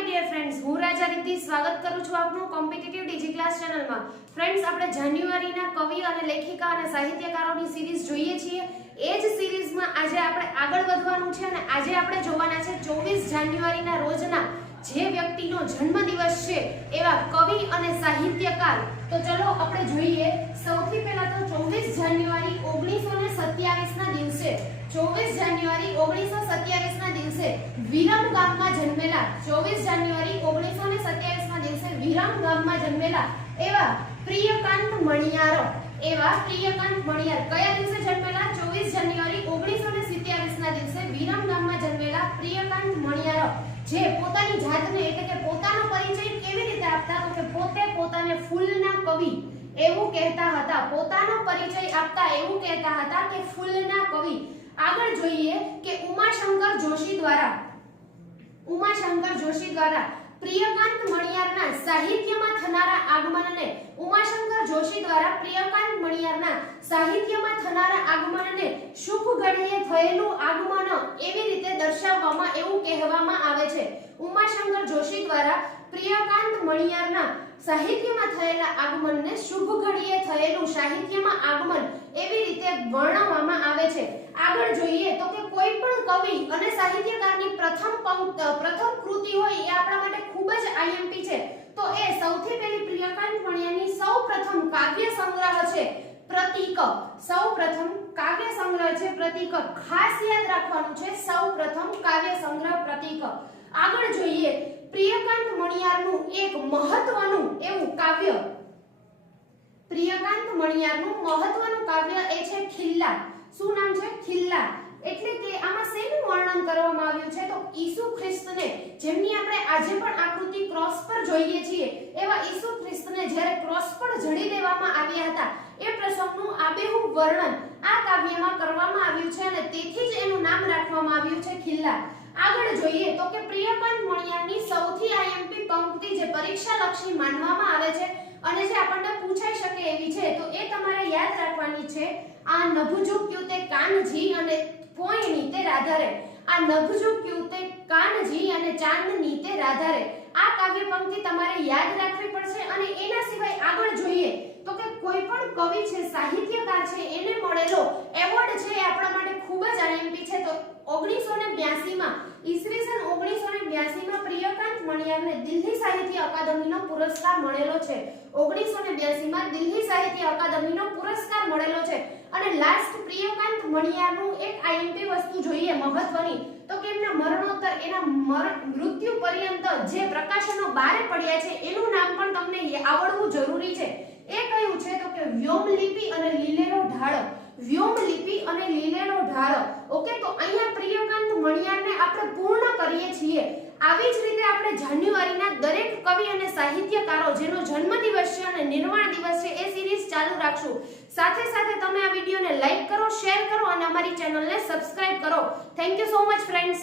My dear friends, હું રાજા રીતિ સ્વાગત કરું છું આપનું કોમ્પિટિટિવ ડીજી ક્લાસ ચેનલમાં। ફ્રેન્ડ્સ, આપણે જાન્યુઆરીના કવિ અને લેખિકા અને સાહિત્યકારોની સિરીઝ જોઈએ છીએ। એ જ સિરીઝમાં આજે આપણે આગળ વધવાનું છે અને આજે આપણે જોવાના છે 24 જાન્યુઆરીના રોજના જે વ્યક્તિનો જન્મદિવસ છે એવા કવિ અને સાહિત્યકાર। તો ચલો આપણે જોઈએ। સૌથી પહેલા તો 24 જાન્યુઆરી 1927 ના દિવસે 24 જાન્યુઆરી 1927 ના દિવસે વિરમ ગામમાં જન્મેલા 24 જાન્યુઆરી 1927 ના દિવસે વિરમ ગામમાં જન્મેલા એવા પ્રિયકાંત મણિયાર કયા દિવસે જન્મેલા? 24 જાન્યુઆરી 1927 ના દિવસે વિરમ ગામમાં જન્મેલા પ્રિયકાંત મણિયાર, જે પોતાની જાતને એટલે કે પોતાનો પરિચય કેવી રીતે આપતા? તો કે પોતે પોતાને ફૂલના કવિ એવું કહેતા હતા। પોતાનો પરિચય આપતા એવું કહેતા હતા કે ફૂલના કવિ। આગળ જોઈએ કે ઉમાશંકર જોશી દ્વારા પ્રિયકાંત મણિયારના સાહિત્યમાં થનારા આગમનને શુભ ઘડીએ થયેલું આગમન એવી રીતે દર્શાવવામાં એવું કહેવામાં આવે છે। ઉમાશંકર જોશી દ્વારા પ્રિયકાંત મણિયારના સાહિત્યમાં થયેલા આગમનને શુભ ઘડીએ થયેલું સાહિત્યમાં આગમન એવી રીતે વર્ણવવામાં આવે છે। આગળ જોઈએ તો કે કોઈ પણ કવિ અને સાહિત્યકારની પ્રથમ કૃતિ હોય એ આપણા માટે ખૂબ જ આઈએમપી છે। તો એ સૌથી પહેલી પ્રિયકાંત મણિયારની સૌપ્રથમ કાવ્ય સંગ્રહ છે પ્રતીક। પ્રતીક ખાસ યાદ રાખવાનું છે, સૌપ્રથમ કાવ્ય સંગ્રહ પ્રતીક। આગળ જોઈએ પ્રિયકાંત મણિયારનું એક મહત્વનું કાવ્ય એ છે ખિલ્લા। શું નામ છે? ખિલ્લા। એટલે કે આમાં શેનું વર્ણન કરવામાં આવ્યું છે? તો ઈસુ ખ્રિસ્તને, જેમની આપણે આજે પણ આકૃતિ ક્રોસ પર જોઈએ છીએ, એવા ઈસુ ખ્રિસ્તને જ્યારે ક્રોસ પર જડી દેવામાં આવ્યા હતા એ પ્રસંગનું આબેહૂબ વર્ણન આ કાવ્યમાં કરવામાં આવ્યું છે અને તેથી જ એનું નામ રાખવામાં આવ્યું છે ખિલ્લા। આગળ જોઈએ તો કે પ્રિયકાંત મણિયારની સૌથી આઈએમપી પંક્તિ જે પરીક્ષાલક્ષી માનવામાં આવે છે અને જે આપણને પૂછાઈ શકે એવી છે, તો એ તમારે યાદ રાખવાની છે। આ નભજુક્યુ તે કાનજી અને પોઈણી તે રાધારે। આ નભજુક્યુ તે કાનજી અને ચાંદની તે રાધારે। આ કાવ્ય પંક્તિ તમારે યાદ રાખવી પડશે। અને એના સિવાય આગળ જોઈએ તો કે કોઈ પણ કવિ છે, સાહિત્યકાર છે, એને મળેલો એવોર્ડ છે એ આપણા માટે ખૂબ જ આઈએમપી છે। તો 1982 માં ઈસવીસન 1982 માં પ્રિયકાંત મણિયારને દિલ્હી સાહિત્ય અકાદમીનો પુરસ્કાર મળેલો છે। 1982 માં દિલ્હી સાહિત્ય અકાદમીનો પુરસ્કાર મળેલો છે। અને લાસ્ટ પ્રિયકાંત મણિયારનું એક આઈએમપી વસ્તુ જોઈએ મહત્વની, તો કે એમના મરણોત્તર, એના મૃત્યુ પર્યંત જે પ્રકાશનો બહાર પડ્યા છે એનું નામ પણ તમને આવડવું જરૂરી છે। એ કયું છે? તો કે વ્યોમલિપિ અને લીલેરો ઢાળ। ઓકે, તો અહીંયા પ્રિયકાંત મણિયારને આપણે પૂર્ણ કરીએ છીએ। આવી જ રીતે આપણે જાન્યુઆરીના દરેક કવિ અને સાહિત્યકારો જેનો જન્મદિવસ છે અને નિર્વાણ દિવસ છે એ સિરીઝ ચાલુ રાખશું। સાથે સાથે તમે આ વિડીયોને લાઈક કરો, શેર કરો અને અમારી ચેનલને સબસ્ક્રાઇબ કરો। Thank you so much friends.